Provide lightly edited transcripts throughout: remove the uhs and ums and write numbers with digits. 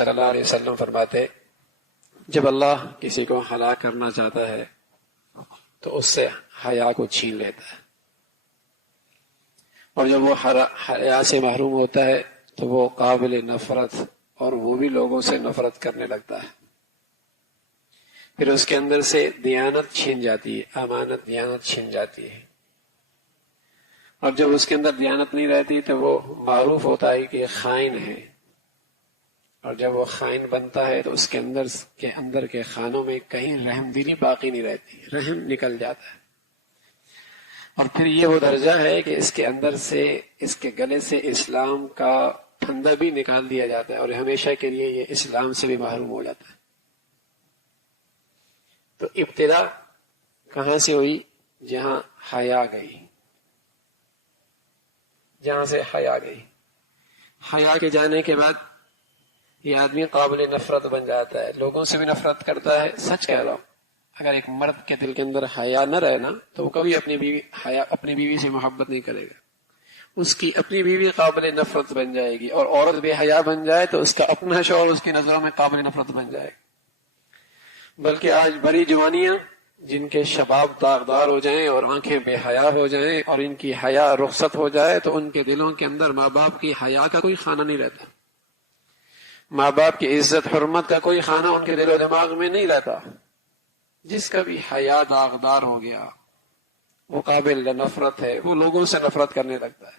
صلی اللہ علیہ وسلم فرماتے جب اللہ کسی کو ہلاک کرنا چاہتا ہے تو اس سے حیا کو چھین لیتا ہے، اور جب وہ حیا سے محروم ہوتا ہے تو وہ قابل نفرت اور وہ بھی لوگوں سے نفرت کرنے لگتا ہے۔ پھر اس کے اندر سے دیانت چھین جاتی ہے، امانت دیانت چھین جاتی ہے، اور جب اس کے اندر دیانت نہیں رہتی تو وہ معروف ہوتا ہے کہ خائن ہے، اور جب وہ خائن بنتا ہے تو اس کے اندر کے خانوں میں کہیں رحم دلی باقی نہیں رہتی، رحم نکل جاتا ہے، اور پھر یہ وہ درجہ ہے کہ اس کے اندر سے، اس کے گلے سے اسلام کا پھندا بھی نکال دیا جاتا ہے، اور ہمیشہ کے لیے یہ اسلام سے بھی محروم ہو جاتا ہے۔ تو ابتدا کہاں سے ہوئی؟ جہاں حیا گئی، جہاں سے حیا گئی۔ حیا کے جانے کے بعد یہ آدمی قابل نفرت بن جاتا ہے، لوگوں سے بھی نفرت کرتا ہے۔ سچ کہہ رہا ہوں، اگر ایک مرد کے دل کے اندر حیا نہ رہے نا تو وہ کبھی اپنی بیوی سے محبت نہیں کرے گا، اس کی اپنی بیوی قابل نفرت بن جائے گی، اور عورت بے حیا بن جائے تو اس کا اپنا شوہر اس کی نظروں میں قابل نفرت بن جائے گا۔ بلکہ آج بڑی جوانیاں جن کے شباب داغدار ہو جائیں اور آنکھیں بے حیا ہو جائیں اور ان کی حیا رخصت ہو جائے تو ان کے دلوں کے اندر ماں باپ کی حیا کا کوئی خانہ نہیں رہتا، ماں باپ کی عزت حرمت کا کوئی خانہ ان کے دل و دماغ میں نہیں رہتا۔ جس کا بھی حیا داغدار ہو گیا وہ قابل نفرت ہے، وہ لوگوں سے نفرت کرنے لگتا ہے،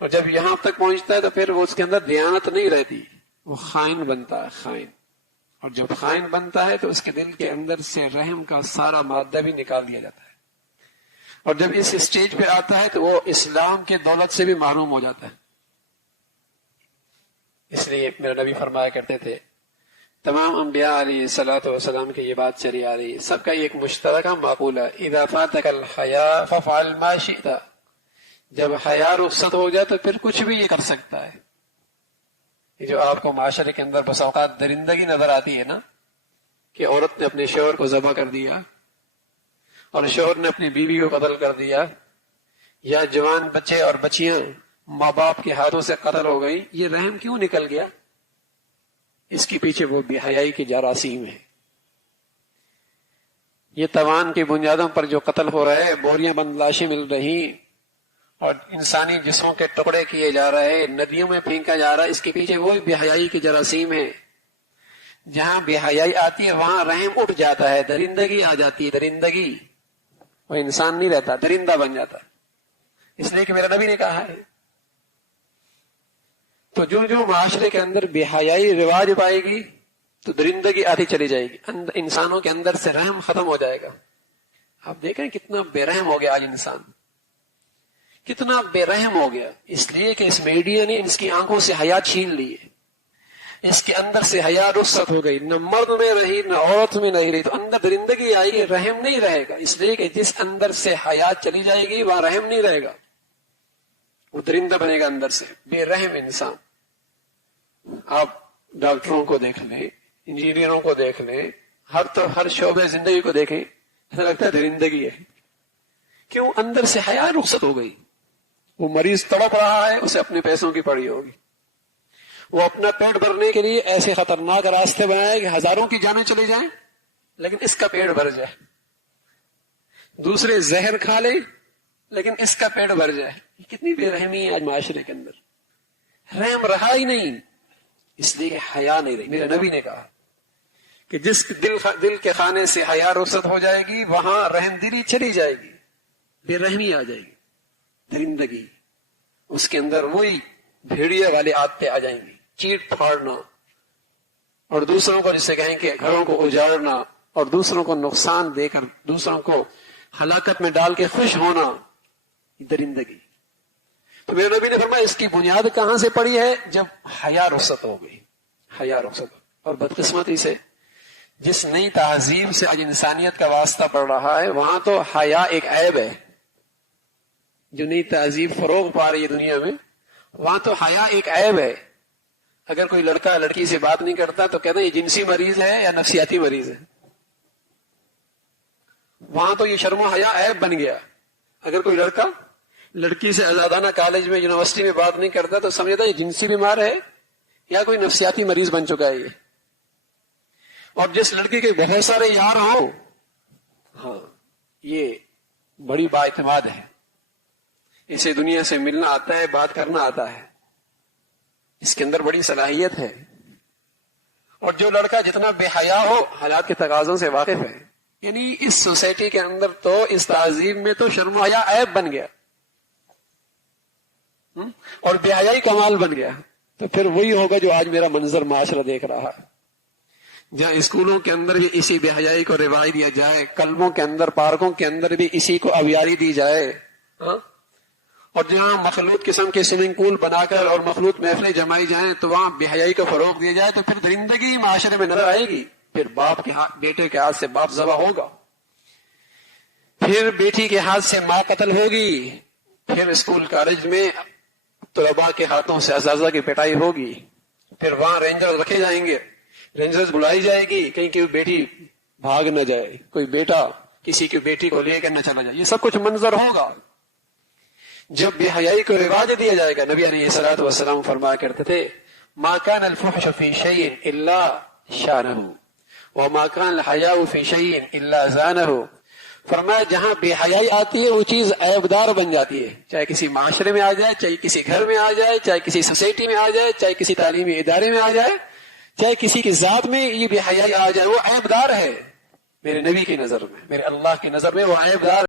اور جب یہاں تک پہنچتا ہے تو پھر وہ اس کے اندر دیانت نہیں رہتی، وہ خائن بنتا ہے، خائن، اور جب خائن بنتا ہے تو اس کے دل کے اندر سے رحم کا سارا مادہ بھی نکال دیا جاتا ہے، اور جب اس اسٹیج پہ آتا ہے تو وہ اسلام کے دولت سے بھی محروم ہو جاتا ہے۔ اس لیے میرے نبی فرمایا کرتے تھے، تمام انبیاء علیہ الصلوۃ والسلام کی یہ بات چلی آ رہی ہے، سب کا یہ ایک مشترکہ معقولہ، اذا فاتک الحیا فافعل ما شئت، جب حیا رخصت ہو جائے تو پھر کچھ بھی یہ کر سکتا ہے۔ یہ جو آپ کو معاشرے کے اندر بس اوقات درندگی نظر آتی ہے نا، کہ عورت نے اپنے شوہر کو ذبح کر دیا اور شوہر نے اپنی بیوی کو قتل کر دیا، یا جوان بچے اور بچیاں ماں باپ کے ہاتھوں سے قتل ہو گئی، یہ رحم کیوں نکل گیا؟ اس کے پیچھے وہ بے حیائی کی جراثیم ہے۔ یہ توان کی بنیادوں پر جو قتل ہو رہے ہیں، بوریاں بند لاشیں مل رہی اور انسانی جسموں کے ٹکڑے کیے جا رہے، ندیوں میں پھینکا جا رہا ہے، اس کے پیچھے وہی بے حیائی کی جراثیم ہے۔ جہاں بے حیائی آتی ہے وہاں رحم اٹھ جاتا ہے، درندگی آ جاتی ہے، درندگی، وہ انسان نہیں رہتا، درندہ بن جاتا ہے۔ اس لیے کہ میرا نبی نے کہا ہے، تو جو جو معاشرے کے اندر بے حیائی رواج پائے گی تو درندگی آتی چلی جائے گی، انسانوں کے اندر سے رحم ختم ہو جائے گا۔ آپ دیکھیں کتنا بے رحم ہو گیا آج انسان، کتنا بے رحم ہو گیا، اس لیے کہ اس میڈیا نے اس کی آنکھوں سے حیا چھین لی ہے، اس کے اندر سے حیا رخصت ہو گئی، نہ مرد میں رہی نہ عورت میں نہیں رہی، تو اندر درندگی آئی، رحم نہیں رہے گا، اس لیے کہ جس اندر سے حیا چلی جائے گی وہاں رحم نہیں رہے گا، وہ درندہ بنے گا اندر سے، بے رحم انسان۔ آپ ڈاکٹروں کو دیکھ لیں، انجینئروں کو دیکھ لیں، ہر شعبے زندگی کو دیکھیں، ایسا لگتا ہے درندگی ہے۔ کیوں؟ اندر سے حیا رخصت ہو گئی۔ وہ مریض تڑپ رہا ہے، اسے اپنے پیسوں کی پڑی ہوگی، وہ اپنا پیٹ بھرنے کے لیے ایسے خطرناک راستے بنائے کہ ہزاروں کی جانیں چلی جائیں لیکن اس کا پیٹ بھر جائے، دوسرے زہر کھا لیں لیکن اس کا پیٹ بھر جائے۔ کتنی بے رحمی ہے آج معاشرے کے اندر، رحم رہا ہی نہیں، اس لیے حیا نہیں رہی۔ میرے نبی نے کہا کہ جس دل کے خانے سے حیا رخصت ہو جائے گی وہاں رحم دلی چلی جائے گی، بے رحمی آ جائے گی، درندگی، اس کے اندر وہی بھیڑیا والے عادتیں آ جائیں گی، چیٹ پھاڑنا، اور دوسروں کو جسے کہیں کہ گھروں کو اجاڑنا اور دوسروں کو نقصان دے کر دوسروں کو ہلاکت میں ڈال کے خوش ہونا، درندگی۔ تو میرے نبی نے فرمایا اس کی بنیاد کہاں سے پڑی ہے؟ جب حیا رخصت ہو گئی، حیا رخصت۔ اور بدقسمتی سے جس نئی تہذیب سے آج انسانیت کا واسطہ پڑ رہا ہے وہاں تو حیا ایک عیب ہے، جو نئی تہذیب فروغ پا رہی ہے دنیا میں وہاں تو حیا ایک عیب ہے۔ اگر کوئی لڑکا لڑکی سے بات نہیں کرتا تو کہتے ہیں یہ جنسی مریض ہے یا نفسیاتی مریض ہے، وہاں تو یہ شرم و حیا عیب بن گیا۔ اگر کوئی لڑکا لڑکی سے آزادانہ کالج میں یونیورسٹی میں بات نہیں کرتا تو سمجھتا ہے یہ جنسی بیمار ہے، یا کوئی نفسیاتی مریض بن چکا ہے یہ؟ اور جس لڑکی کے بہت سارے یار ہوں، ہاں یہ بڑی با اعتماد ہے، اسے دنیا سے ملنا آتا ہے، بات کرنا آتا ہے، اس کے اندر بڑی صلاحیت ہے۔ اور جو لڑکا جتنا بے حیا ہو، حالات کے تقاضوں سے واقف ہے، یعنی اس سوسائٹی کے اندر تو، اس تہذیب میں تو شرم و حیا عیب بن گیا اور بے حیائی کمال بن گیا، تو پھر وہی ہوگا جو آج میرا منظر معاشرہ دیکھ رہا ہے، جہاں اسکولوں کے اندر بھی اسی بے حیائی کو رواج دیا جائے، کلبوں کے اندر، پارکوں کے اندر بھی اسی کو اویاری دی جائے، اور جہاں مخلوط قسم کے سوئمنگ پول بنا کر اور مخلوط محفلیں جمائی جائیں تو وہاں بے حیائی کو فروغ دیا جائے، تو پھر درندگی معاشرے میں نظر آئے گی۔ پھر باپ کے ہاتھ، بیٹے کے ہاتھ سے باپ ذبح ہوگا، پھر بیٹی کے ہاتھ سے ماں قتل ہوگی، پھر اسکول کالج میں طلباء کے ہاتھوں سے اساتذہ کی پٹائی ہوگی، پھر وہاں رینجر رکھے جائیں گے، رینجرز بلائی جائے گی کہیں کہ بیٹی بھاگ نہ جائے، کوئی بیٹا کسی کی بیٹی کو لے کر نہ چلا جائے، یہ سب کچھ منظر ہوگا جب بے حیائی کو رواج دیا جائے گا۔ نبی علیہ الصلوۃ والسلام فرمایا کرتے تھے، ما كان الفحش في شيء الا شانه وما كان الحیاء في شيء الا زانه۔ فرمایا جہاں بے حیائی آتی ہے وہ چیز عیبدار بن جاتی ہے، چاہے کسی معاشرے میں آ جائے، چاہے کسی گھر میں آ جائے، چاہے کسی سوسائٹی میں آ جائے، چاہے کسی تعلیمی ادارے میں آ جائے، چاہے کسی کی ذات میں یہ بے حیائی آ جائے، وہ عیبدار ہے میرے نبی کی نظر میں، میرے اللہ کی نظر میں وہ عیبدار